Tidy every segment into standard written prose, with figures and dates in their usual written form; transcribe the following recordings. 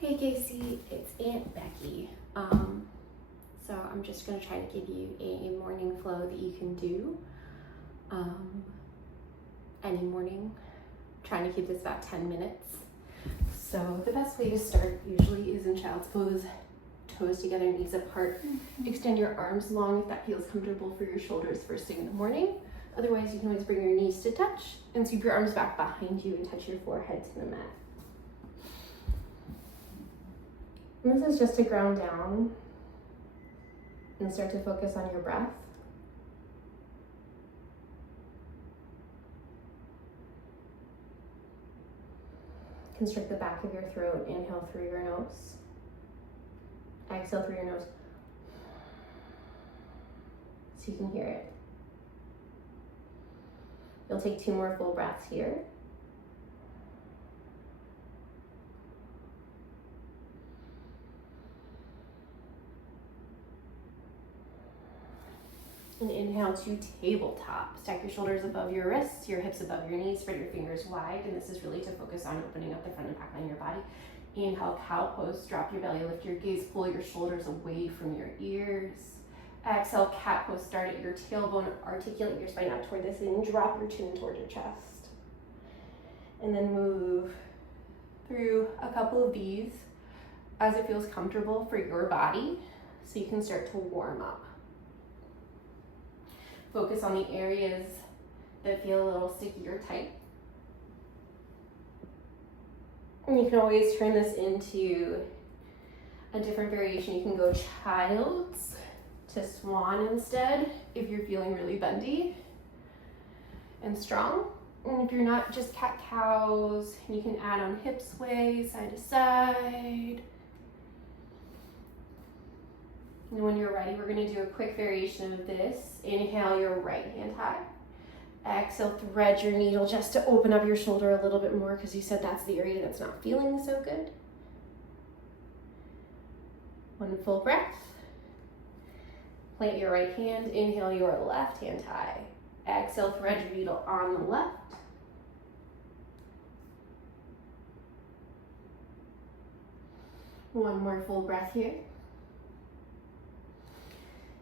Hey Casey, it's Aunt Becky. So I'm just gonna try to give you a morning flow that you can do any morning. Trying to keep this about 10 minutes. So the best way to start usually is in child's pose, toes together, knees apart. Extend your arms long if that feels comfortable for your shoulders first thing in the morning. Otherwise, you can always bring your knees to touch and sweep your arms back behind you and touch your forehead to the mat. And this is just to ground down and start to focus on your breath. Constrict the back of your throat. Inhale through your nose. Exhale through your nose. So you can hear it. You'll take 2 more full breaths here. And inhale to tabletop. Stack your shoulders above your wrists, your hips above your knees, spread your fingers wide, and this is really to focus on opening up the front and back line of your body. Inhale, cow pose, drop your belly, lift your gaze, pull your shoulders away from your ears. Exhale, cat pose, start at your tailbone, articulate your spine out toward the ceiling, drop your chin toward your chest. And then move through a couple of these as it feels comfortable for your body, so you can start to warm up. Focus on the areas that feel a little sticky or tight. And you can always turn this into a different variation. You can go child's to swan instead if you're feeling really bendy and strong. And if you're not, just cat-cows. You can add on hip sway, side to side. And when you're ready, we're gonna do a quick variation of this. Inhale your right hand high. Exhale, thread your needle just to open up your shoulder a little bit more because you said that's the area that's not feeling so good. 1 full breath. Plant your right hand, inhale your left hand high. Exhale, thread your needle on the left. One more full breath here.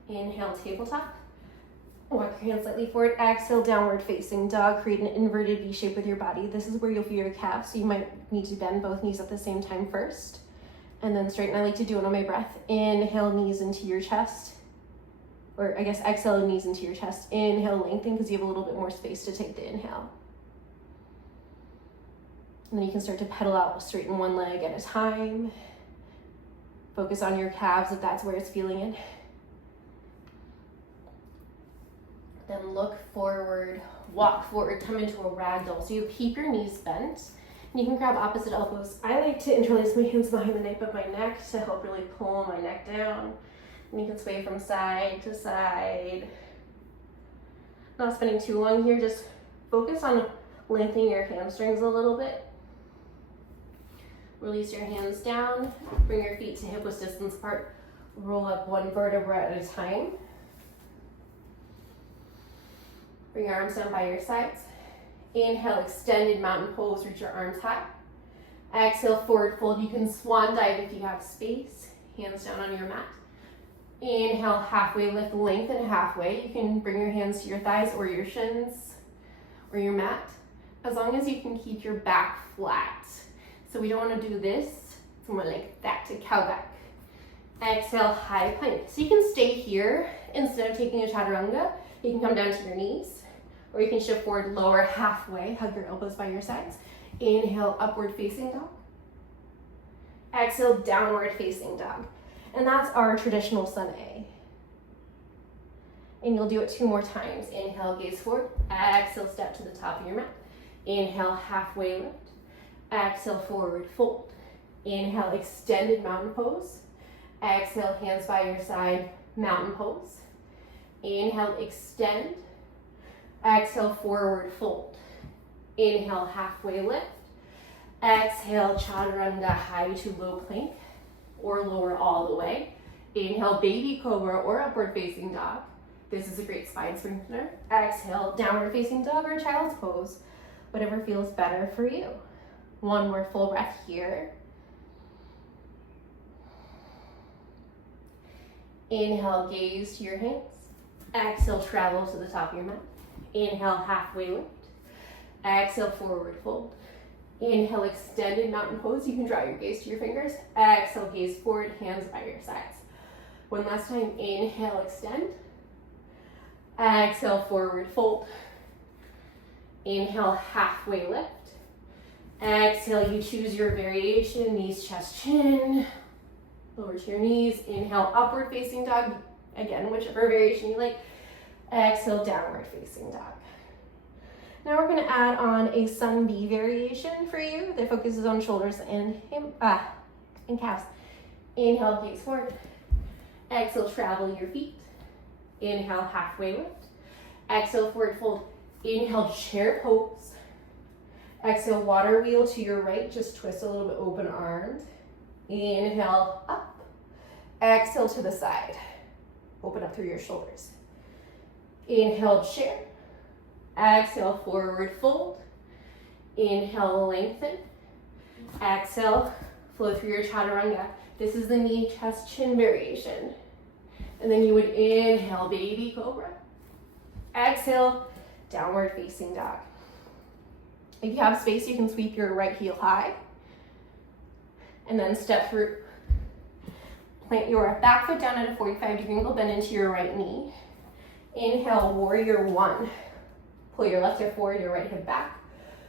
Inhale, tabletop. Walk your hands slightly forward. Exhale, downward facing dog. Create an inverted V shape with your body. This is where you'll feel your calves, so you might need to bend both knees at the same time first. And then straighten. I like to do it on my breath. Inhale, knees into your chest. Or I guess exhale, knees into your chest. Inhale, lengthen because you have a little bit more space to take the inhale. And then you can start to pedal out, straighten one leg at a time. Focus on your calves if that's where it's feeling it. Then look forward, walk forward, come into a ragdoll. So you keep your knees bent, and you can grab opposite elbows. I like to interlace my hands behind the nape of my neck to help really pull my neck down. And you can sway from side to side. Not spending too long here, just focus on lengthening your hamstrings a little bit. Release your hands down, bring your feet to hip width distance apart. Roll up 1 vertebra at a time. Bring your arms down by your sides. Inhale, extended mountain pose, reach your arms high. Exhale, forward fold. You can swan dive if you have space. Hands down on your mat. Inhale, halfway lift, lengthen halfway. You can bring your hands to your thighs or your shins or your mat, as long as you can keep your back flat. So we don't want to do this. It's more like back to cow back. Exhale, high plank. So you can stay here instead of taking a chaturanga. You can come down to your knees, or you can shift forward, lower halfway, hug your elbows by your sides. Inhale, upward facing dog. Exhale, downward facing dog. And that's our traditional sun A. And you'll do it 2 more times. Inhale, gaze forward. Exhale, step to the top of your mat. Inhale, halfway lift. Exhale, forward fold. Inhale, extended mountain pose. Exhale, hands by your side, mountain pose. Inhale, extend. Exhale, forward fold. Inhale, halfway lift. Exhale, chaturanga, high to low plank, or lower all the way. Inhale, baby cobra or upward facing dog. This is a great spine strengthener. Exhale, downward facing dog or child's pose. Whatever feels better for you. 1 more full breath here. Inhale, gaze to your hands. Exhale, travel to the top of your mat. Inhale, halfway lift. Exhale, forward fold. Inhale, extended mountain pose. You can draw your gaze to your fingers. Exhale, gaze forward, hands by your sides. One last time, inhale, extend. Exhale, forward fold. Inhale, halfway lift. Exhale, you choose your variation, knees, chest, chin. Lower to your knees. Inhale, upward facing dog. Again, whichever variation you like. Exhale, downward facing dog. Now we're going to add on a Sun B variation for you that focuses on shoulders and calves. Inhale, gaze forward. Exhale, travel your feet. Inhale, halfway lift. Exhale, forward fold. Inhale, chair pose. Exhale, water wheel to your right. Just twist a little bit, open arms. Inhale, up. Exhale to the side. Open up through your shoulders. Inhale, chair. Exhale, forward fold. Inhale, lengthen. Exhale, flow through your chaturanga. This is the knee, chest, chin variation. And then you would inhale, baby cobra. Exhale, downward facing dog. If you have space, you can sweep your right heel high. And then step through. Plant your back foot down at a 45-degree angle, bend into your right knee. Inhale, warrior one. Pull your left hip forward, your right hip back.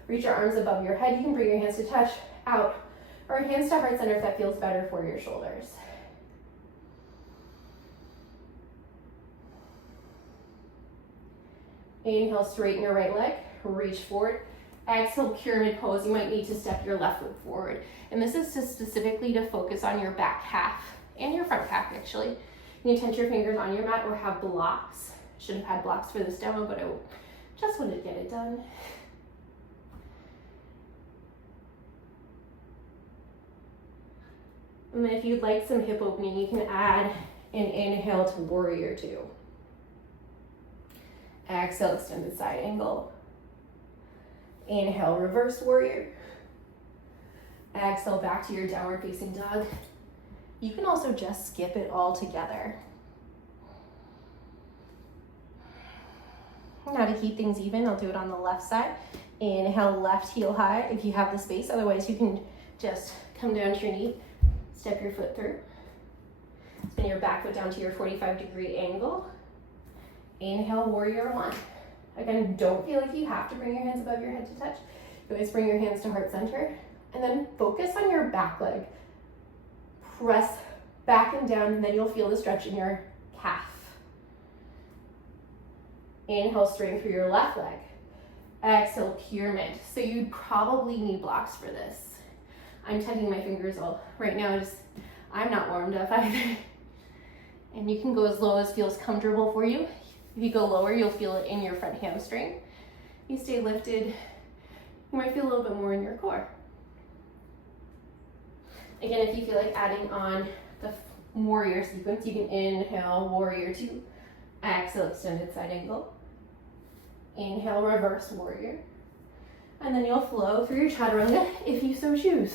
Reach your arms above your head. You can bring your hands to touch, out, or hands to heart center if that feels better for your shoulders. Inhale, straighten your right leg, reach forward. Exhale, pyramid pose. You might need to step your left foot forward. And this is specifically to focus on your back half and your front calf, actually. You can tense your fingers on your mat or have blocks. Should have had blocks for this demo, but I just wanted to get it done. And then if you'd like some hip opening, you can add an inhale to warrior two. Exhale, extended side angle. Inhale, reverse warrior. Exhale, back to your downward facing dog. You can also just skip it all together. Now to keep things even, I'll do it on the left side. Inhale, left heel high if you have the space. Otherwise, you can just come down to your knee, step your foot through. Spin your back foot down to your 45-degree angle. Inhale, warrior one. Again, don't feel like you have to bring your hands above your head to touch. You always bring your hands to heart center. And then focus on your back leg. Press back and down, and then you'll feel the stretch in your calf. Inhale, straighten through your left leg. Exhale, pyramid. So you'd probably need blocks for this. I'm tucking my fingers all right now. I'm not warmed up either. And you can go as low as feels comfortable for you. If you go lower, you'll feel it in your front hamstring. You stay lifted, you might feel a little bit more in your core. Again, if you feel like adding on the warrior sequence, you can inhale, warrior two. Exhale, extended side angle. Inhale, reverse warrior. And then you'll flow through your chaturanga if you so choose.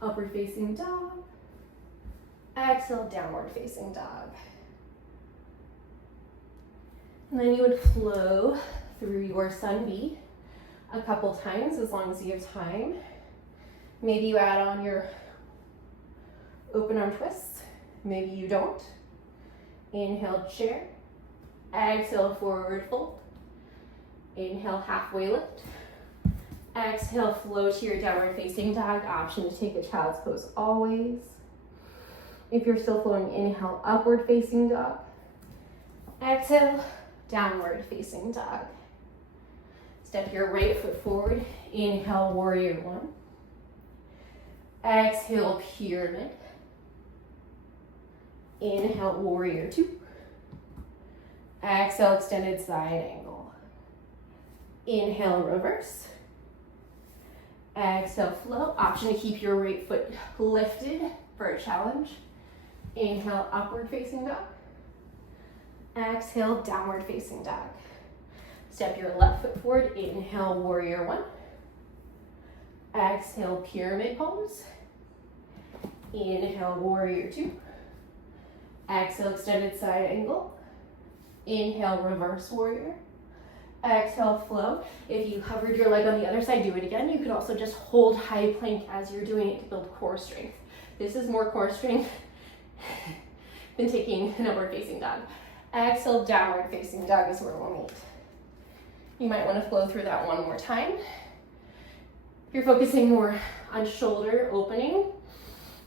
Upward facing dog. Exhale, downward facing dog. And then you would flow through your Sun B a couple times as long as you have time. Maybe you add on your open arm twists. Maybe you don't. Inhale, chair. Exhale, forward fold. Inhale, halfway lift. Exhale, flow to your downward facing dog. Option to take a child's pose always. If you're still flowing, inhale, upward facing dog. Exhale, downward facing dog. Step your right foot forward. Inhale, warrior one. Exhale, pyramid. Inhale, warrior two. Exhale, extended side angle. Inhale, reverse. Exhale, flow. Option to keep your right foot lifted for a challenge. Inhale, upward facing dog. Exhale, downward facing dog. Step your left foot forward. Inhale, warrior one. Exhale, pyramid pose. Inhale, warrior two. Exhale, extended side angle. Inhale, reverse warrior. Exhale, flow. If you hovered your leg on the other side, do it again. You could also just hold high plank as you're doing it to build core strength. This is more core strength than taking an upward facing dog. Exhale, downward facing dog is where we'll meet. You might want to flow through that one more time. If you're focusing more on shoulder opening,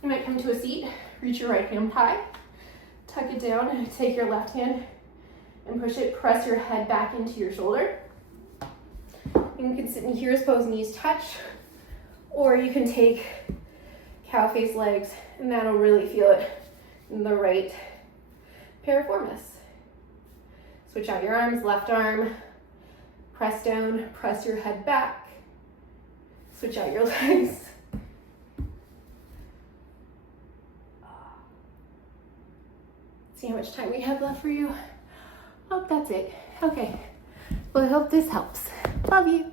you might come to a seat, reach your right hand high, tuck it down, and take your left hand and push it, press your head back into your shoulder. You can sit in hero's pose, knees touch, or you can take cow face legs, and that'll really feel it in the right piriformis. Switch out your arms, left arm, press down, press your head back, switch out your legs. See how much time we have left for you? Oh, that's it. Okay. Well, I hope this helps. Love you.